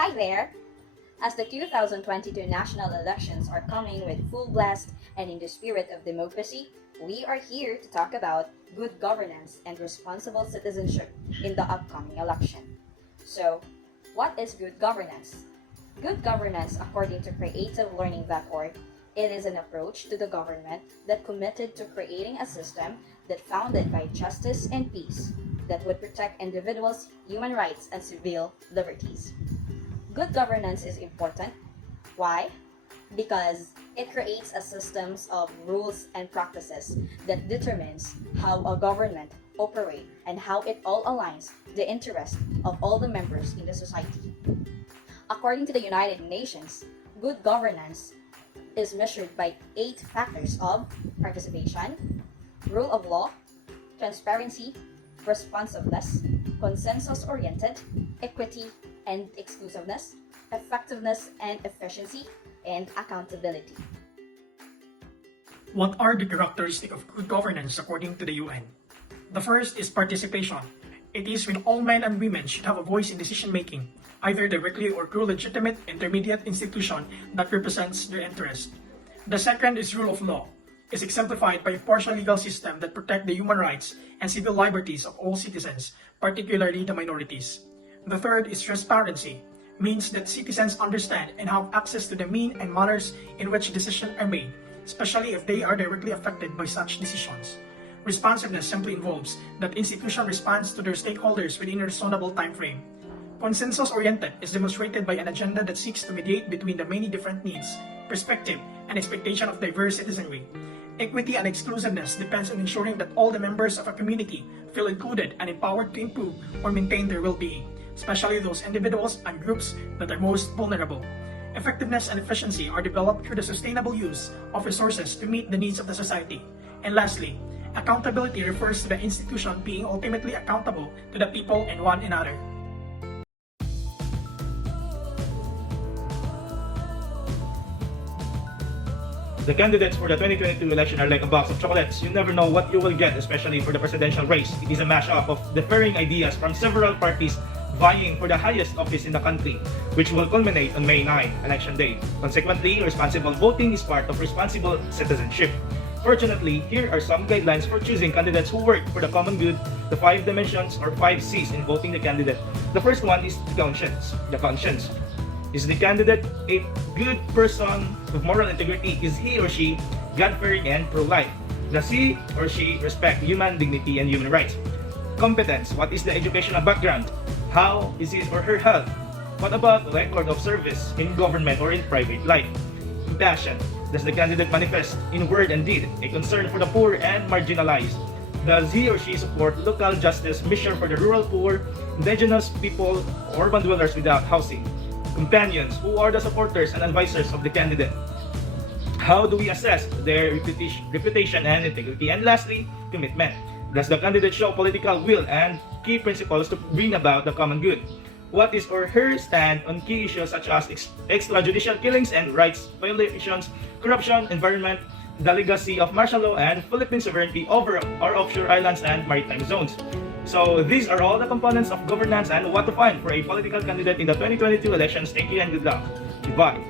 Hi there! As the 2022 national elections are coming with full blast and in the spirit of democracy, we are here to talk about good governance and responsible citizenship in the upcoming election. So, what is good governance? Good governance, according to creativelearning.org, it is an approach to the government that committed to creating a system that founded by justice and peace that would protect individuals' human rights and civil liberties. Good governance is important. Why? Because it creates a system of rules and practices that determines how a government operates and how it all aligns the interest of all the members in the society. According to the United Nations, good governance is measured by 8 factors of participation, rule of law, transparency, responsiveness, consensus-oriented, equity and exclusiveness, effectiveness and efficiency, and accountability. What are the characteristics of good governance according to the UN? The first is participation. It is when all men and women should have a voice in decision making, either directly or through legitimate intermediate institution that represents their interest. The second is rule of law. Is exemplified by a partial legal system that protect the human rights and civil liberties of all citizens, particularly the minorities. The third is transparency, means that citizens understand and have access to the means and manners in which decisions are made, especially if they are directly affected by such decisions. Responsiveness simply involves that institution responds to their stakeholders within a reasonable time frame. Consensus-oriented is demonstrated by an agenda that seeks to mediate between the many different needs, perspective, and expectation of diverse citizenry. Equity and exclusiveness depends on ensuring that all the members of a community feel included and empowered to improve or maintain their well-being, especially those individuals and groups that are most vulnerable. Effectiveness and efficiency are developed through the sustainable use of resources to meet the needs of the society. And lastly, accountability refers to the institution being ultimately accountable to the people and one another. The candidates for the 2022 election are like a box of chocolates. You never know what you will get, especially for the presidential race. It is a mashup of differing ideas from several parties vying for the highest office in the country, which will culminate on May 9, election day. Consequently, responsible voting is part of responsible citizenship. Fortunately, here are some guidelines for choosing candidates who work for the common good, the 5 dimensions or 5 C's in voting the candidate. The first one is the conscience. The conscience. Is the candidate a good person of moral integrity? Is he or she God-fearing and pro-life? Does he or she respect human dignity and human rights? Competence. What is the educational background? How is his or her health? What about record of service in government or in private life? Compassion. Does the candidate manifest in word and deed a concern for the poor and marginalized? Does he or she support local justice mission for the rural poor, indigenous people, urban dwellers without housing? Companions. Who are the supporters and advisors of the candidate? How do we assess their reputation and integrity? And lastly, commitment. Does the candidate show political will and key principles to bring about the common good? What is or her stand on key issues such as extrajudicial killings and rights violations, corruption, environment, the legacy of martial law, and Philippine sovereignty over our offshore islands and maritime zones? So these are all the components of governance and what to find for a political candidate in the 2022 elections. Thank you and good luck. Goodbye.